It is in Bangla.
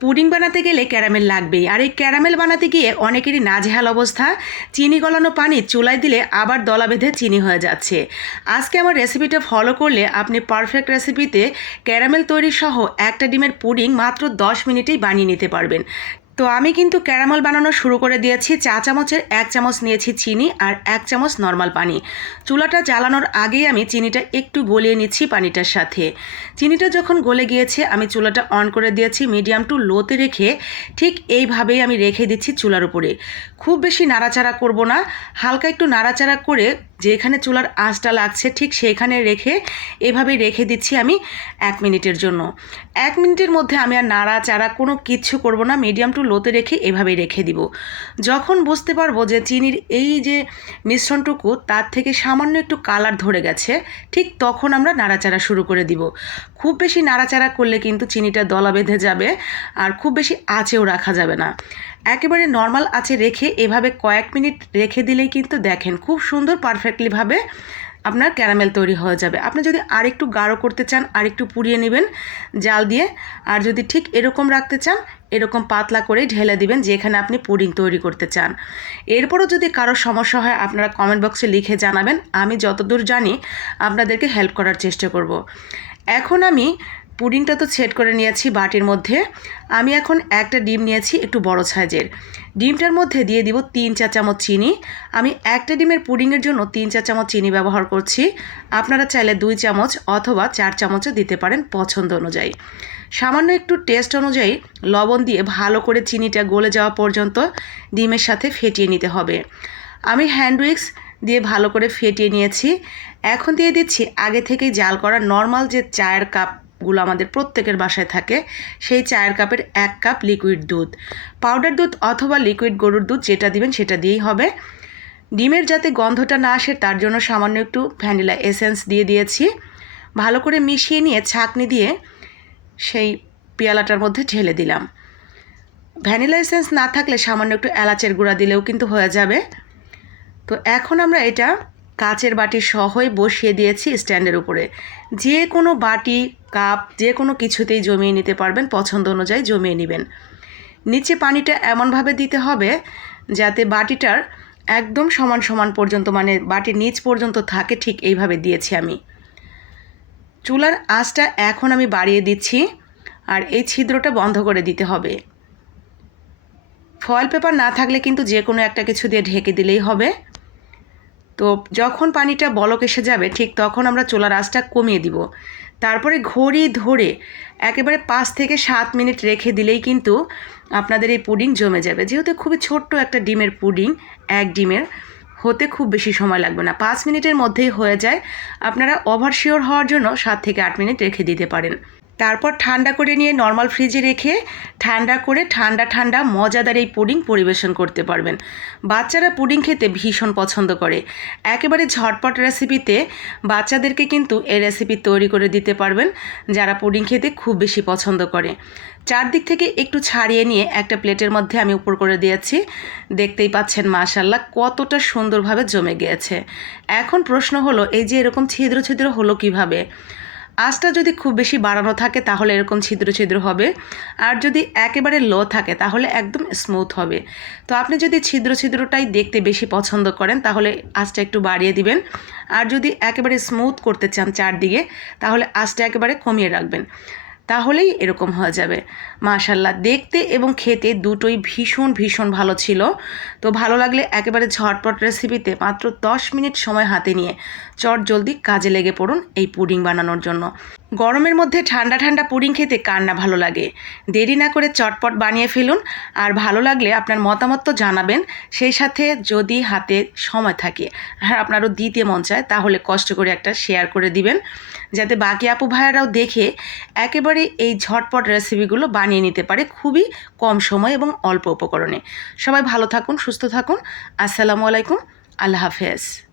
পুডিং বানাতে গেলে ক্যারামেল লাগবেই। আর এই ক্যারামেল বানাতে গিয়ে অনেকেরই নাজেহাল অবস্থা। চিনি গলানো পানি চুলায় দিলে আবার দলা বেঁধে চিনি হয়ে যাচ্ছে। আজকে আমার রেসিপিটা ফলো করলে আপনি পারফেক্ট রেসিপিতে ক্যারামেল তৈরি সহ একটা ডিমের পুডিং মাত্র দশ মিনিটেই বানিয়ে নিতে পারবেন। তো আমি কিন্তু ক্যারামেল বানানো শুরু করে দিয়েছি। চা চামচের এক চামচ নিয়েছি চিনি আর এক চামচ নর্মাল পানি। চুলাটা জ্বালানোর আগেই আমি চিনিটা একটু গলিয়ে নিচ্ছি পানিটার সাথে। চিনিটা যখন গলে গিয়েছে, আমি চুলাটা অন করে দিয়েছি মিডিয়াম টু লোতে রেখে ঠিক এইভাবেই আমি রেখে দিচ্ছি চুলার উপরে। খুব বেশি নাড়াচাড়া করব না। হালকা একটু নাড়াচাড়া করে যেখানে চুলার আঁচটা লাগছে, ঠিক সেইখানে রেখে এভাবে রেখে দিচ্ছি আমি এক মিনিটের জন্য। এক মিনিটের মধ্যে আমি আর নাড়াচাড়া কোনো কিচ্ছু করব না, মিডিয়াম টু লোতে রেখে এভাবে রেখে দিব। যখন বুঝতে পারব যে চিনির এই যে মিশ্রণটুকু, তার থেকে সামান্য একটু কালার ধরে গেছে, ঠিক তখন আমরা নাড়াচাড়া শুরু করে দিব। খুব বেশি নাড়াচাড়া করলে কিন্তু চিনিটা দলা বেঁধে যাবে আর খুব বেশি আঁচেও রাখা যাবে না। একেবারে নর্মাল আছে রেখে এভাবে কয়েক মিনিট রেখে দিলেই কিন্তু দেখেন, খুব সুন্দর পারফেক্টলিভাবে আপনার ক্যারামেল তৈরি হয়ে যাবে। আপনি যদি আরেকটু গাঢ় করতে চান আর একটু পুড়িয়ে নেবেন জাল দিয়ে, আর যদি ঠিক এরকম রাখতে চান, এরকম পাতলা করে ঢেলে দিবেন যেখানে আপনি পুডিং তৈরি করতে চান। এরপরও যদি কারও সমস্যা হয়, আপনারা কমেন্ট বক্সে লিখে জানাবেন। আমি যতদূর জানি, আপনাদেরকে হেল্প করার চেষ্টা করব। এখন আমি পুডিংটা তো সেট করে নিয়েছি বাটির মধ্যে। আমি এখন একটা ডিম নিয়েছি একটু বড় সাইজের। ডিমটার মধ্যে দিয়ে দিব তিন চা চামচ চিনি। আমি একটা ডিমের পুডিংয়ের জন্য তিন চা চামচ চিনি ব্যবহার করছি। আপনারা চাইলে দুই চামচ অথবা চার চামচও দিতে পারেন পছন্দ অনুযায়ী। সামান্য একটু টেস্ট অনুযায়ী লবণ দিয়ে ভালো করে চিনিটা গলে যাওয়া পর্যন্ত ডিমের সাথে ফেটিয়ে নিতে হবে। আমি হ্যান্ড উইক্স দিয়ে ভালো করে ফেটিয়ে নিয়েছি। এখন দিয়ে দিচ্ছি আগে থেকেই জাল করা নর্মাল যে চায়ের কাপগুলো আমাদের প্রত্যেকের বাসায় থাকে, সেই চায়ের কাপের এক কাপ লিকুইড দুধ। পাউডার দুধ অথবা লিকুইড গরুর দুধ যেটা দিবেন সেটা দিয়েই হবে। ডিমের যাতে গন্ধটা না আসে তার জন্য সামান্য একটু ভ্যানিলা এসেন্স দিয়ে দিয়েছি। ভালো করে মিশিয়ে নিয়ে ছাঁকনি দিয়ে সেই পেয়ালাটার মধ্যে ঢেলে দিলাম। ভ্যানিলা এসেন্স না থাকলে সামান্য একটু এলাচের গুঁড়া দিলেও কিন্তু হয়ে যাবে। তো এখন আমরা এটা কাচের বাটি সহই বসিয়ে দিয়েছি স্ট্যান্ডের উপরে। যে কোনো বাটি কাপ যে কোনো কিছুতেই জমিয়ে নিতে পারবেন, পছন্দ অনুযায়ী জমিয়ে নেবেন। নিচে পানিটা এমনভাবে দিতে হবে যাতে বাটিটার একদম সমান সমান পর্যন্ত মানে বাটির নিচ পর্যন্ত থাকে, ঠিক এইভাবে দিয়েছি আমি। চুলার আঁচটা এখন আমি বাড়িয়ে দিচ্ছি আর এই ছিদ্রটা বন্ধ করে দিতে হবে। ফয়েল পেপার না থাকলে কিন্তু যে কোনো একটা কিছু দিয়ে ঢেকে দিলেই হবে। তো যখন পানিটা বলক এসে যাবে, ঠিক তখন আমরা চুলার আঁচটা কমিয়ে দিব। তারপরে ঘড়ি ধরে একেবারে পাঁচ থেকে সাত মিনিট রেখে দিলেই কিন্তু আপনাদের এই পুডিং জমে যাবে। যেহেতু খুবই ছোট্ট একটা ডিমের পুডিং, এক ডিমের, হতে খুব বেশি সময় লাগবে না। পাঁচ মিনিটের মধ্যেই হয়ে যায়। আপনারা ওভার শিওর হওয়ার জন্য সাত থেকে আট মিনিট রেখে দিতে পারেন। তারপর ঠান্ডা করে নিয়ে নর্মাল ফ্রিজে রেখে ঠান্ডা করে ঠান্ডা ঠান্ডা মজাদার এই পুডিং পরিবেশন করতে পারবেন। বাচ্চারা পুডিং খেতে ভীষণ পছন্দ করে। একেবারে ঝটপট রেসিপিতে বাচ্চাদেরকে কিন্তু এই রেসিপি তৈরি করে দিতে পারবেন, যারা পুডিং খেতে খুব বেশি পছন্দ করে। চারদিক থেকে একটু ছাড়িয়ে নিয়ে একটা প্লেটের মধ্যে আমি উপর করে দিয়েছি। দেখতেই পাচ্ছেন মাশাল্লাহ কতটা সুন্দরভাবে জমে গিয়েছে। এখন প্রশ্ন হলো, এই যে এরকম ছিদ্র ছিদ্র হলো কীভাবে? আঁচটা যদি খুব বেশি বাড়ানো থাকে, তাহলে এরকম ছিদ্র ছিদ্র হবে। আর যদি একেবারে লো থাকে, তাহলে একদম স্মুথ হবে। তো আপনি যদি ছিদ্র ছিদ্রটাই দেখতে বেশি পছন্দ করেন, তাহলে আঁচটা একটু বাড়িয়ে দিবেন। আর যদি একেবারে স্মুথ করতে চান চারদিকে, তাহলে আঁচটা একেবারে কমিয়ে রাখবেন। তাহলেই এরকম হয়ে যাবে। মাশাল্লাহ দেখতে এবং খেতে দুটোই ভীষণ ভীষণ ভালো ছিল। তো ভালো লাগলে একেবারে ঝটপট রেসিপিতে মাত্র দশ মিনিট সময় হাতে নিয়ে চট জলদি কাজে লেগে পড়ুন এই পুডিং বানানোর জন্য। গরমের মধ্যে ঠান্ডা ঠান্ডা পুডিং খেতে কার না ভালো লাগে? দেরি না করে চটপট বানিয়ে ফেলুন, আর ভালো লাগলে আপনার মতামত তো জানাবেন, সেই সাথে যদি হাতে সময় থাকে, আর আপনারও দিতে মন চায়, তাহলে কষ্ট করে একটা শেয়ার করে দিবেন, যাতে বাকি আপু ভাইয়ারাও দেখে একেবারে এই ঝটপট রেসিপিগুলো বানিয়ে নিতে পারে খুবই কম সময় এবং অল্প উপকরণে। সবাই ভালো থাকুন, সুস্থ থাকুন। আসসালামু আলাইকুম। আল্লাহ হাফেজ।